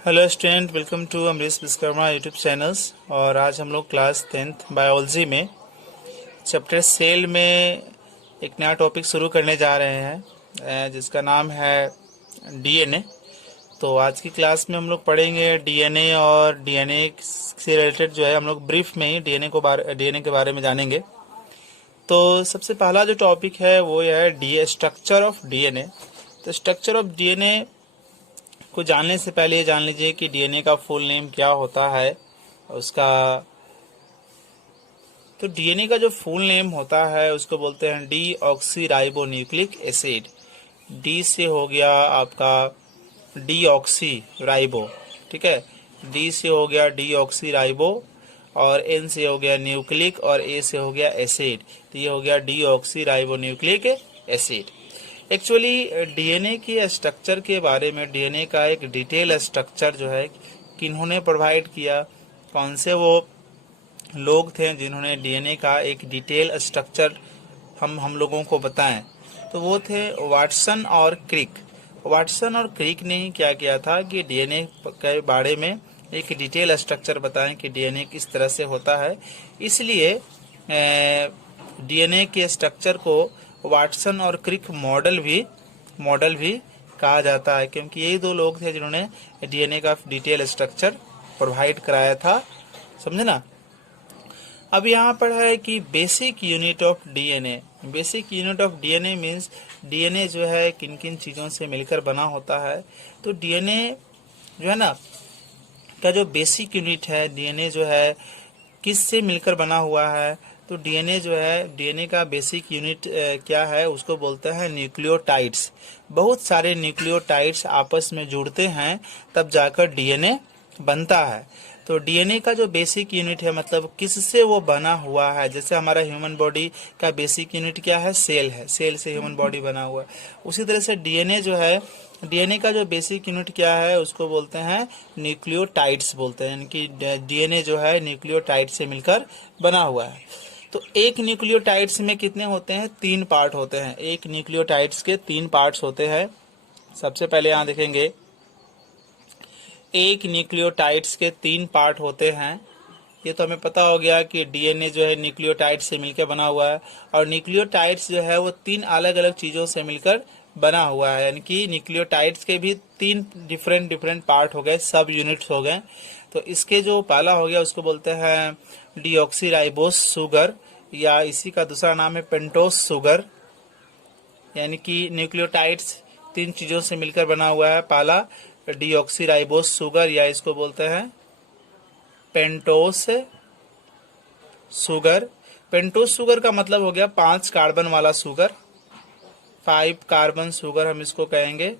Hello student, welcome to Amrish Vishwakarma YouTube channels. और आज हम लोग क्लास 10th बायोलॉजी में चैप्टर सेल में एक नया टॉपिक शुरू करने जा रहे हैं जिसका नाम है डीएनए। तो आज की क्लास में हम लोग पढ़ेंगे डीएनए, और डीएनए से रिलेटेड जो है हम लोग ब्रीफ में ही डीएनए के बारे में जानेंगे। तो सबसे पहला जो टॉपिक है वो है स्ट्रक्चर ऑफ डीएनए। तो स्ट्रक्चर ऑफ डीएनए को जानने से पहले ये जान लीजिए कि डीएनए का फुल नेम क्या होता है उसका। तो डीएनए का जो फुल नेम होता है उसको बोलते हैं D oxy ribo nucleic acid. D से हो गया आपका डी ऑक्सी राइबो, ठीक है। डी से हो गया डी ऑक्सी राइबो, और एन से हो गया न्यूक्लिक, और ए से हो गया एसिड। तो ये हो गया D oxy ribo nucleic acid. Actually DNA के स्ट्रक्चर के बारे में, डीएनए का एक डिटेल स्ट्रक्चर जो है किन्होंने प्रोवाइड किया, कौन से वो लोग थे जिन्होंने डीएनए का एक डिटेल स्ट्रक्चर हम लोगों को बताएं, तो वो थे वाटसन और क्रिक। वाटसन और क्रिक ने ही क्या किया था कि डीएनए के बारे में एक डिटेल स्ट्रक्चर बताएं कि डीएनए किस तरह से होता है। इसलिए डीएनए के स्ट्रक्चर को वाटसन और क्रिक मॉडल भी कहा जाता है, क्योंकि यही दो लोग थे जिन्होंने डीएनए का डिटेल स्ट्रक्चर प्रोवाइड कराया था। समझे ना। अब यहाँ पर है कि basic unit of DNA. Basic unit of DNA means DNA जो है किन किन चीज़ों से मिलकर बना होता है। तो डीएनए जो है ना का जो बेसिक यूनिट है, डीएनए जो है किस से मिलकर बना हुआ है। तो डीएनए जो है, डीएनए का बेसिक यूनिट क्या है, उसको बोलते हैं न्यूक्लियोटाइड्स। बहुत सारे न्यूक्लियोटाइड्स आपस में जुड़ते हैं तब जाकर डीएनए बनता है। तो डीएनए का जो बेसिक यूनिट है, मतलब किससे वो बना हुआ है। जैसे हमारा ह्यूमन बॉडी का बेसिक यूनिट क्या है, सेल है, सेल से ह्यूमन बॉडी बना हुआ है। उसी तरह से डीएनए जो है, डीएनए का जो बेसिक यूनिट क्या है उसको बोलते हैं न्यूक्लियोटाइड्स बोलते हैं, यानी कि डीएनए जो है न्यूक्लियोटाइड से मिलकर बना हुआ है। तो एक न्यूक्लियोटाइड्स में कितने होते हैं, 3 पार्ट होते हैं। एक न्यूक्लियोटाइड्स के 3 पार्ट्स होते हैं। सबसे पहले यहाँ देखेंगे, एक न्यूक्लियोटाइड्स के 3 पार्ट होते हैं। ये तो हमें पता हो गया कि डीएनए जो है न्यूक्लियोटाइड से मिलकर बना हुआ है, और न्यूक्लियोटाइड्स जो है वो 3 अलग अलग चीजों से मिलकर बना हुआ है, यानी कि न्यूक्लियोटाइड्स के भी 3 डिफरेंट पार्ट हो गए, सब यूनिट्स हो गए। तो इसके जो पहला हो गया उसको बोलते हैं डीऑक्सीराइबोस शुगर, या इसी का दूसरा नाम है पेंटोस शुगर। यानी कि न्यूक्लियोटाइड्स 3 चीजों से मिलकर बना हुआ है। पहला डीऑक्सीराइबोस शुगर, या इसको बोलते हैं पेंटोस शुगर। पेंटोस शुगर का मतलब हो गया 5 कार्बन वाला शुगर, 5 कार्बन शुगर हम इसको कहेंगे।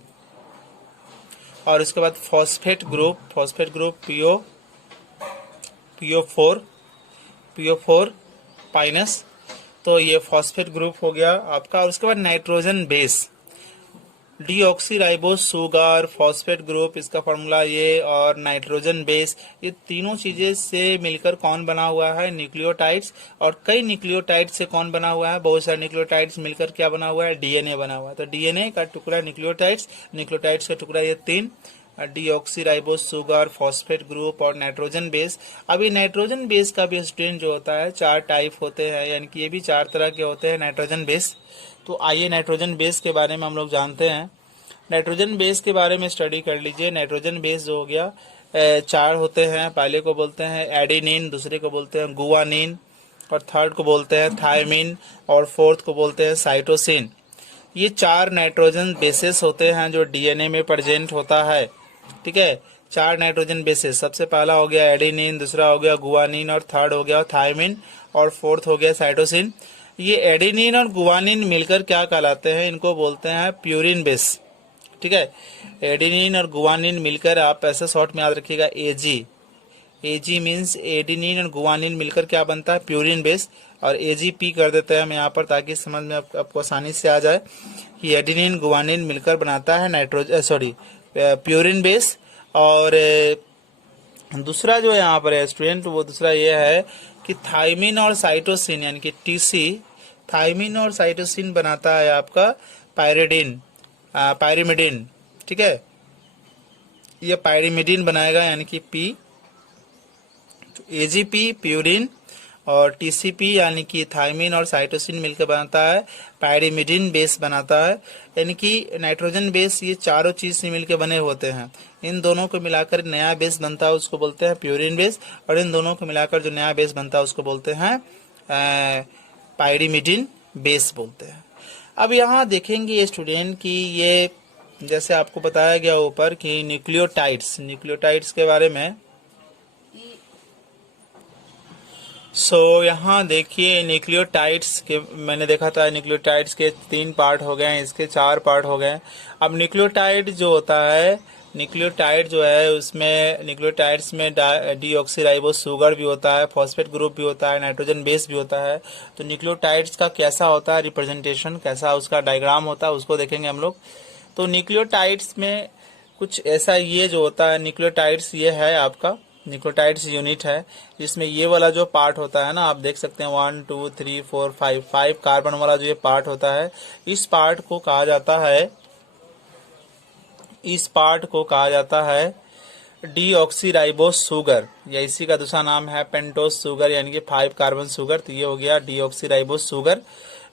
और इसके बाद फॉस्फेट ग्रुप PO4 पाइनस। तो ये फॉस्फेट ग्रुप हो गया आपका। और उसके बाद nitrogen base, deoxyribose sugar, phosphate group, इसका फॉर्मूला ये, और नाइट्रोजन बेस, ये तीनों चीजें से मिलकर कौन बना हुआ है, न्यूक्लियोटाइड्स। और कई न्यूक्लियोटाइड्स से कौन बना हुआ है, बहुत सारे न्यूक्लियोटाइड्स मिलकर क्या बना हुआ है, डीएनए बना हुआ है। तो डीएनए का टुकड़ा न्यूक्लियोटाइड्स का टुकड़ा ये 3, डीऑक्सीराइबोस शुगर, फॉस्फेट ग्रुप और नाइट्रोजन बेस। अभी नाइट्रोजन बेस का भी स्ट्रेन जो होता है 4 टाइप होते हैं, यानी कि ये भी 4 तरह के होते हैं नाइट्रोजन बेस। तो आइए नाइट्रोजन बेस के बारे में हम लोग जानते हैं। नाइट्रोजन बेस के बारे में स्टडी कर लीजिए। नाइट्रोजन बेस जो हो गया 4 होते हैं। पहले को बोलते हैं एडेनिन, दूसरे को बोलते हैं गुआनिन, और थर्ड को बोलते हैं थायमिन, और फोर्थ को बोलते हैं साइटोसिन। ये 4 नाइट्रोजन बेसेस होते हैं जो डीएनए में प्रेजेंट होता है, ठीक है। 4 नाइट्रोजन बेसेस, सबसे पहला हो गया एडेनिन, दूसरा हो गया गुआनिन, और थर्ड हो गया थायमिन, और फोर्थ हो गया साइटोसिन। ये एडेनिन और गुआनिन मिलकर क्या कहलाते हैं, इनको बोलते हैं प्यूरिन बेस, ठीक है। एडेनिन और गुआनिन मिलकर, आप ऐसा शॉर्ट में याद रखिएगा, एजी मीन्स एडेनिन और गुआनिन मिलकर क्या बनता है, प्यूरिन बेस। और एजीपी कर देते हैं हम यहाँ पर, ताकि समझ में आपको आसानी से आ जाए कि एडेनिन गुआनिन मिलकर बनाता है प्यूरिन बेस। और दूसरा जो यहाँ पर है स्टूडेंट, वो दूसरा ये है कि थायमिन और साइटोसिन, यानी कि टीसी, थायमिन और साइटोसिन बनाता है आपका पायरिमिडिन, ठीक है। ये पायरिमिडीन बनाएगा, यानी कि पी, एजीपी प्यूरिन, और टीसीपी यानी कि थायमिन और साइटोसिन मिलकर बनाता है पायरिमिडीन बेस बनाता है। यानी कि नाइट्रोजन बेस ये चारों चीज से मिलकर बने होते हैं। इन दोनों को मिलाकर नया बेस बनता है, उसको बोलते हैं प्यूरिन बेस, और इन दोनों को मिलाकर जो नया बेस बनता है उसको बोलते हैं पायरिमिडीन बेस बोलते हैं। अब यहाँ देखेंगे ये स्टूडेंट कि ये जैसे आपको बताया गया ऊपर कि न्यूक्लियोटाइड्स के बारे में। यहाँ देखिए न्यूक्लियोटाइड्स के, मैंने देखा था न्यूक्लियोटाइड्स के 3 पार्ट हो गए हैं, इसके 4 पार्ट हो गए। अब न्यूक्लियोटाइड जो होता है, न्यूक्लियोटाइड जो है उसमें न्यूक्लियोटाइड्स में डीऑक्सीराइबोस शुगर भी होता है, फॉस्फेट ग्रुप भी होता है, नाइट्रोजन बेस भी होता है। तो न्यूक्लियोटाइड्स का कैसा होता है रिप्रेजेंटेशन, कैसा उसका डायग्राम होता है, उसको देखेंगे हम लोग। तो न्यूक्लियोटाइड्स में कुछ ऐसा, ये जो होता है न्यूक्लियोटाइड्स, ये है आपका न्यूक्लियोटाइड्स यूनिट है, जिसमें ये वाला जो पार्ट होता है ना, आप देख सकते हैं 1 2 3 4 5 कार्बन वाला जो ये पार्ट होता है, इस पार्ट को कहा जाता है डीऑक्सीराइबोस शुगर, या इसी का दूसरा नाम है पेंटोस शुगर, यानी कि 5 कार्बन शुगर। तो ये हो गया डीऑक्सीराइबोस शुगर।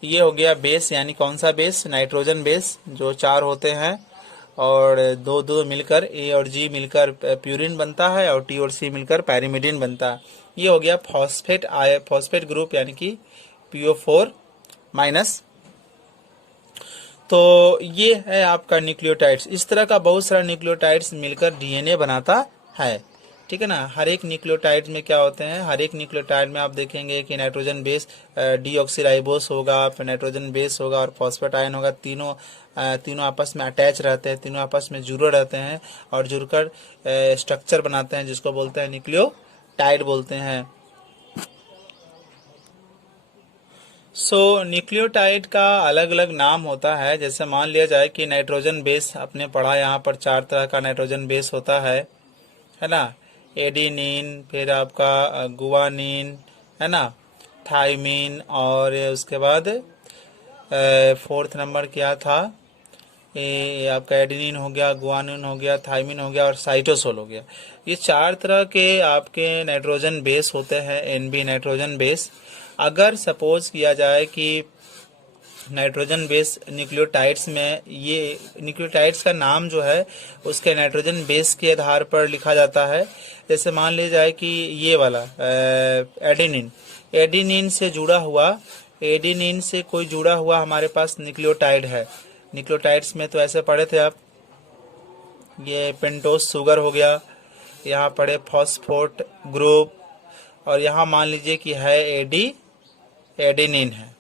ये हो गया बेस, यानी कौन सा बेस, नाइट्रोजन बेस, जो 4 होते हैं, और दो मिलकर ए और जी मिलकर प्यूरिन बनता है, और टी और सी मिलकर पैरिमिडीन बनता है। ये हो गया फॉस्फेट ग्रुप, यानी कि PO4 माइनस। तो ये है आपका न्यूक्लियोटाइड्स। इस तरह का बहुत सारा न्यूक्लियोटाइड्स मिलकर डीएनए बनाता है, ठीक है ना। हर एक न्यूक्लियोटाइड में क्या होते हैं, हर एक न्यूक्लियोटाइड में आप देखेंगे कि नाइट्रोजन बेस डीऑक्सीराइबोस होगा, फिर नाइट्रोजन बेस होगा और फॉस्फेट आयन होगा। तीनों आपस में अटैच रहते हैं, तीनों आपस में जुड़े रहते हैं और जुड़कर स्ट्रक्चर बनाते हैं, जिसको बोलते हैं न्यूक्लियोटाइड बोलते हैं। न्यूक्लियोटाइड का अलग अलग नाम होता है। जैसे मान लिया जाए कि नाइट्रोजन बेस, आपने पढ़ा यहाँ पर 4 तरह का नाइट्रोजन बेस होता है ना। एडिनिन, फिर आपका गुआनिन, है ना, थाइमिन, और उसके बाद 4th नंबर क्या था, ये आपका एडिनिन हो गया, गुआनिन हो गया, थाइमिन हो गया और साइटोसोल हो गया। ये 4 तरह के आपके नाइट्रोजन बेस होते हैं, एनबी नाइट्रोजन बेस। अगर सपोज किया जाए कि नाइट्रोजन बेस न्यूक्लियोटाइड्स में, ये न्यूक्लियोटाइड्स का नाम जो है उसके नाइट्रोजन बेस के आधार पर लिखा जाता है। जैसे मान लिया जाए कि ये वाला एडिनिन से कोई जुड़ा हुआ हमारे पास न्यूक्लियोटाइड है। न्यूक्लियोटाइड्स में तो ऐसे पढ़े थे आप, ये पेंटोस शुगर हो गया, यहाँ पढ़े फॉस्फेट ग्रुप, और यहाँ मान लीजिए कि है एडिनिन है।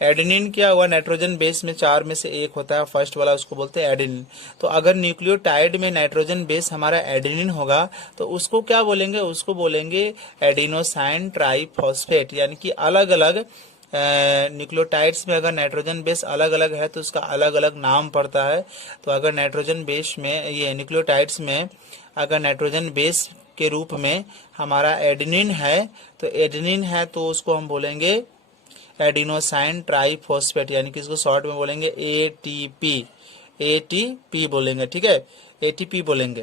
एडेनिन क्या हुआ, नाइट्रोजन बेस में 4 में से एक होता है, फर्स्ट वाला, उसको बोलते हैं एडेनिन। तो अगर न्यूक्लियोटाइड में नाइट्रोजन बेस हमारा एडेनिन होगा तो उसको क्या बोलेंगे, उसको बोलेंगे एडिनोसाइन ट्राइफॉस्फेट। यानी कि अलग अलग न्यूक्लियोटाइड्स में अगर नाइट्रोजन बेस अलग अलग है तो उसका अलग अलग नाम पड़ता है। तो अगर नाइट्रोजन बेस में, ये न्यूक्लियोटाइड्स में अगर नाइट्रोजन बेस के रूप में हमारा एडेनिन है तो उसको हम बोलेंगे एडिनोसाइन ट्राइफॉस्फेट, यानी कि इसको शॉर्ट में बोलेंगे एटीपी बोलेंगे, ठीक है, एटीपी बोलेंगे।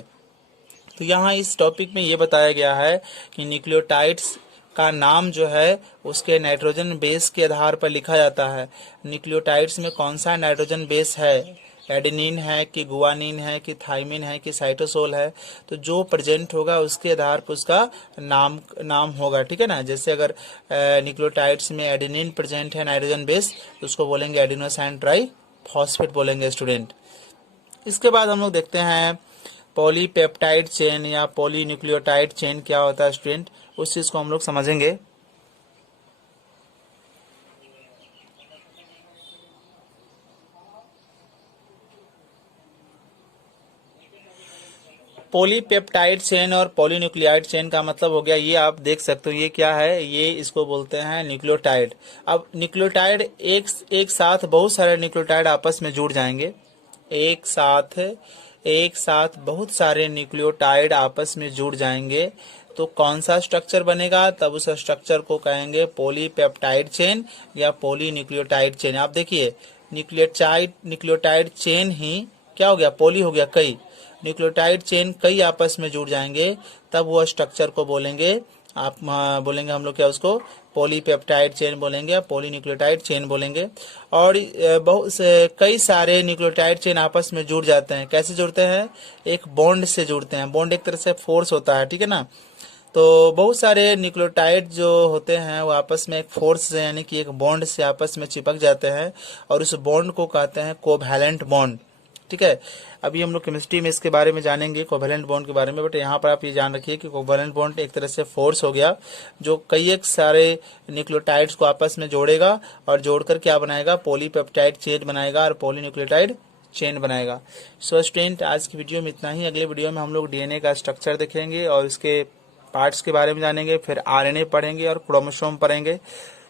तो यहाँ इस टॉपिक में ये बताया गया है कि न्यूक्लियोटाइड्स का नाम जो है उसके नाइट्रोजन बेस के आधार पर लिखा जाता है। न्यूक्लियोटाइड्स में कौन सा नाइट्रोजन बेस है, एडेनिन है कि गुआनिन है कि थाइमिन है कि साइटोसोल है, तो जो प्रेजेंट होगा उसके आधार पर उसका नाम होगा, ठीक है ना। जैसे अगर न्यूक्लियोटाइड्स में एडेनिन प्रेजेंट है नाइट्रोजन बेस तो उसको बोलेंगे एडिनोसाइन ट्राइफॉस्फेट बोलेंगे स्टूडेंट। इसके बाद हम लोग देखते हैं पॉलीपेप्टाइड चेन या पॉलीन्यूक्लियोटाइड चेन क्या होता है स्टूडेंट, उस चीज को हम लोग समझेंगे। पॉलीपेप्टाइड चेन और पॉलीन्यूक्लियाइड चेन का मतलब हो गया, ये आप देख सकते हो, ये क्या है, ये इसको बोलते हैं न्यूक्लियोटाइड। अब न्यूक्लियोटाइड एक साथ बहुत सारे न्यूक्लियोटाइड आपस में जुड़ जाएंगे, एक साथ बहुत सारे न्यूक्लियोटाइड आपस में जुड़ जाएंगे तो कौन सा स्ट्रक्चर बनेगा, तब उस स्ट्रक्चर को कहेंगे पॉलीपेप्टाइड चेन या पॉलीन्यूक्लियोटाइड चेन। आप देखिए न्यूक्लियोटाइड चेन ही क्या हो गया, पॉली हो गया कई, न्यूक्लियोटाइड चेन कई आपस में जुड़ जाएंगे तब वो स्ट्रक्चर को बोलेंगे, आप बोलेंगे हम लोग क्या उसको पॉलीपेप्टाइड चेन बोलेंगे या पॉलीन्यूक्लियोटाइड चेन बोलेंगे। और कई सारे न्यूक्लियोटाइड चेन आपस में जुड़ जाते हैं। कैसे जुड़ते हैं? एक बॉन्ड से जुड़ते हैं। बॉन्ड एक तरह से फोर्स होता है, ठीक है ना। तो बहुत सारे न्यूक्लियोटाइड जो होते हैं वो आपस में एक फोर्स से यानी कि एक बॉन्ड से आपस में चिपक जाते हैं और उस बॉन्ड को कहते हैं कोवैलेंट बॉन्ड, ठीक है। अभी हम लोग केमिस्ट्री में इसके बारे में जानेंगे कोवैलेंट बॉन्ड के बारे में, बट यहाँ पर आप ये जान रखिए कि कोवैलेंट बॉन्ड एक तरह से फोर्स हो गया जो कई एक सारे न्यूक्लियोटाइड्स को आपस में जोड़ेगा और जोड़कर क्या बनाएगा? पॉलीपेप्टाइड चेन बनाएगा और पॉलीन्यूक्लियोटाइड चेन बनाएगा। सो स्टूडेंट, आज की वीडियो में इतना ही। अगले वीडियो में हम लोग डीएनए का स्ट्रक्चर देखेंगे और इसके पार्ट्स के बारे में जानेंगे, फिर आरएनए पढ़ेंगे और क्रोमोसोम पढ़ेंगे।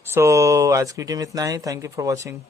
सो आज की वीडियो में इतना ही। Thank you for watching.